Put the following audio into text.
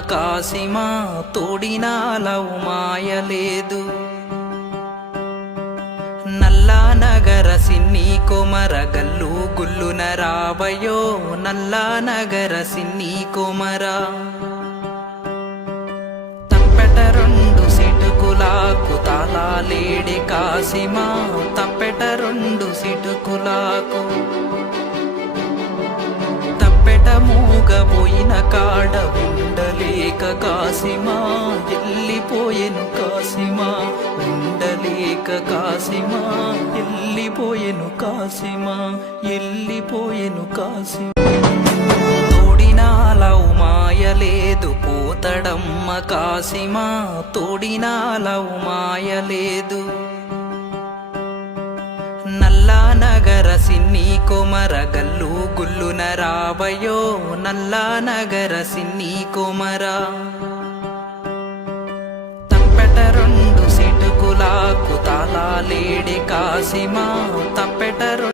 కాసిమా తోడినాలవు మాయలేదు. నల్లా నగర సిన్ని కొమర గల్లు గుల్లున రావయో నల్లా నగర సిన్ని కొమర. తప్పెట రెండు సిటుకులాకు తాళాలేడి కాసిమా తప్పెట రెండు సిటుకులాకు. తప్పెట మూగబోయిన కాడ ఉండలేక కాసిమా ఎల్లిపోయెను కాసిమా ఉండలేక కాసిమా ఎల్లిపోయెను కాసిమా ఎల్లిపోయెను కాసిమా. తోడినాలవు మాయలేదు పోతడమ్మ కాసిమా తోడినాలవు మాయలేదు. నల్లా నగర సిన్ని కొమర గల్లు గుల్లున రావయో నల్లా నగర సిన్ని కొమర. తప్పెట రెండు సిటుకులాకు తాళాలేడి కాసిమా తప్పెట